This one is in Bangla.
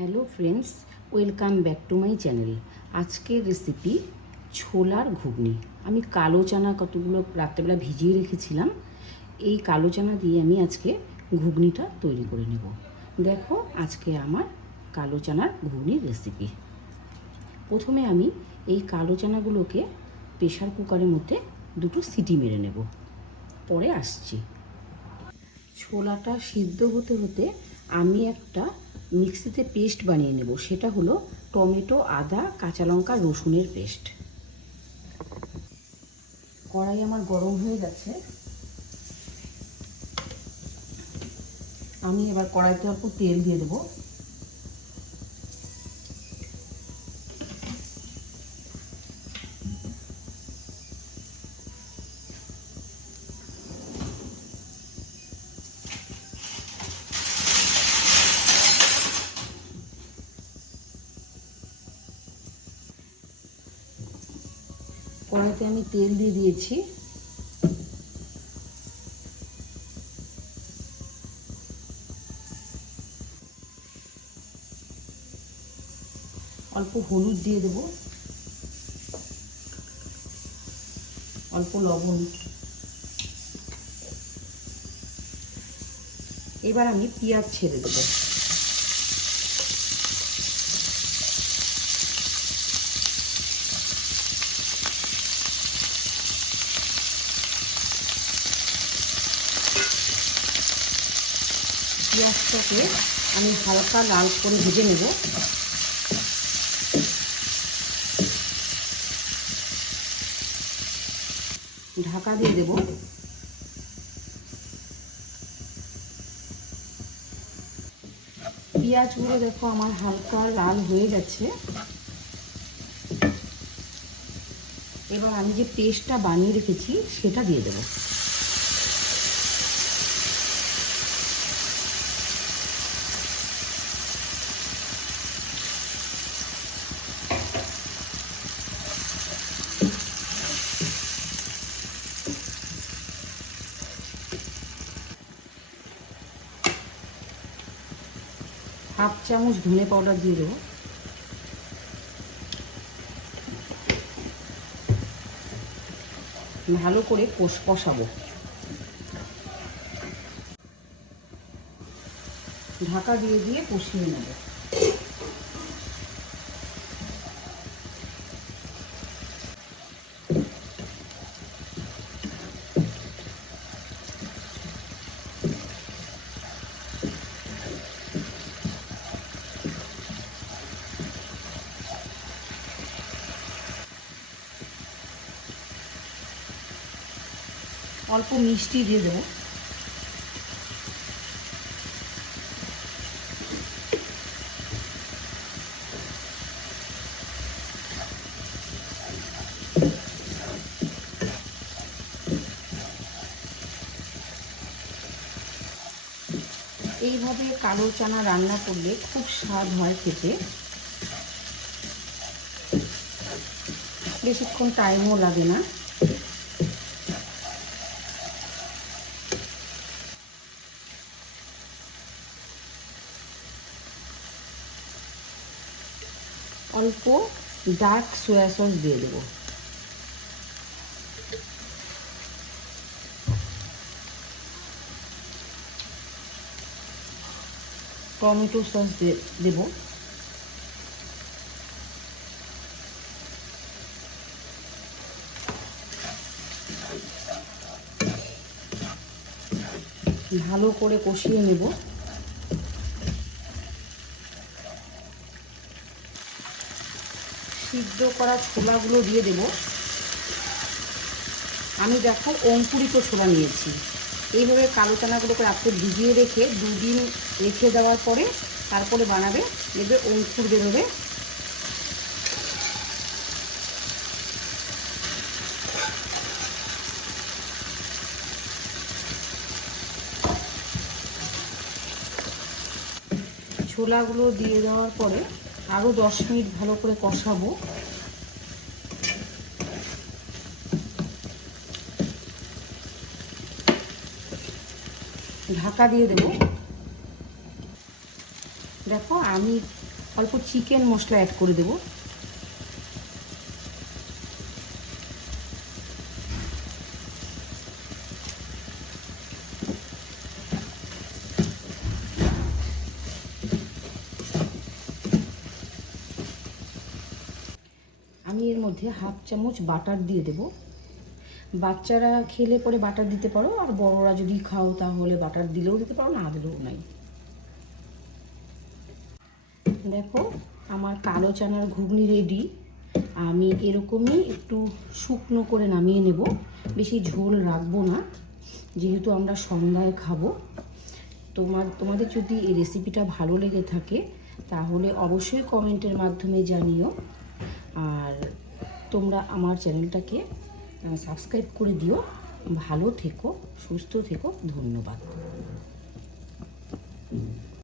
Hello friends, welcome back to my channel. আজকের রেসিপি ছোলার ঘুগনি। আমি কালো চানা কতগুলো রাত্রেবেলা ভিজিয়ে রেখেছিলাম। এই কালো চানা দিয়ে আমি আজকে ঘুগনিটা তৈরি করে নেব। দেখো আজকে আমার কালো চানার ঘুগনির রেসিপি। প্রথমে আমি এই কালো চানাগুলোকে প্রেশার কুকারের মধ্যে দুটো সিটি মেরে নেব, পরে আসছি। ছোলাটা সিদ্ধ হতে হতে আমি একটা মিক্সিতে পেস্ট বানিয়ে নেব। সেটা হলো টমেটো, আদা, কাঁচা লঙ্কা, রসুনের পেস্ট। কড়াই আমার গরম হয়ে গেছে। আমি এবার কড়াইতে অল্প তেল দিয়ে দেবো। কড়াইতে আমি তেল দিয়ে দিয়েছি। অল্প হলুদ দিয়ে দেব, অল্প লবণ। এবার আমি পেঁয়াজ ছেড়ে দেবো। পেঁয়াজটাকে আমি হালকা লাল করে ভেজে নেব। ঢাকা দিয়ে দেব। পেঁয়াজগুলো দেখো আমার হালকা লাল হয়ে গেছে। এবার আমি যে পেস্টটা বানিয়ে রেখেছি সেটা দিয়ে দেব। হাফ চামচ ধনে পাউডার দিয়ে দেবো। ভালো করে কষাবো। ঢাকা দিয়ে দিয়ে কষিয়ে নেব। অল্প মিষ্টি দিয়ে দেবো। এইভাবে কালো চানা রান্না করলে খুব স্বাদ হয় খেতে। বেশিক্ষণ টাইমও লাগে না। অল্প ডার্ক সয়া সস দিয়ে দেবো। টমেটো সস দেবো। ভালো করে কষিয়ে নেব। সিদ্ধ করা ছোলাগুলো দিয়ে দেব। আমি দেখো অঙ্কুরিত ছোলা নিয়েছি। এইভাবে কালো চানাগুলোকে রাত্রে ভিজিয়ে রেখে দুদিন রেখে দেওয়ার পরে তারপরে বানাবে, দেখবে অঙ্কুর বেরোবে। ছোলাগুলো দিয়ে দেওয়ার পরে আরও 10 মিনিট ভালো করে কষাবো। ঢাকা দিয়ে দেবো। দেখো আমি অল্প চিকেন মশলা অ্যাড করে দেবো। আমি এর মধ্যে হাফ চামচ বাটার দিয়ে দেব। বাচ্চারা খেলে পরে বাটার দিতে পারো, আর বড়রা যদি খাও তাহলে বাটার দিলেও দিতে পারো, না দিলেও নাই। দেখো আমার কালো চানার ঘুগনি রেডি। আমি এরকমই একটু শুকনো করে নামিয়ে নেব, বেশি ঝোল রাখবো না, যেহেতু আমরা সন্ধ্যায় খাবো। তোমাদের যদি এই রেসিপিটা ভালো লেগে থাকে তাহলে অবশ্যই কমেন্টের মাধ্যমে জানিও, আর তোমরা আমার চ্যানেলটাকে সাবস্ক্রাইব করে দিও। ভালো থেকো, সুস্থ থেকো, ধন্যবাদ।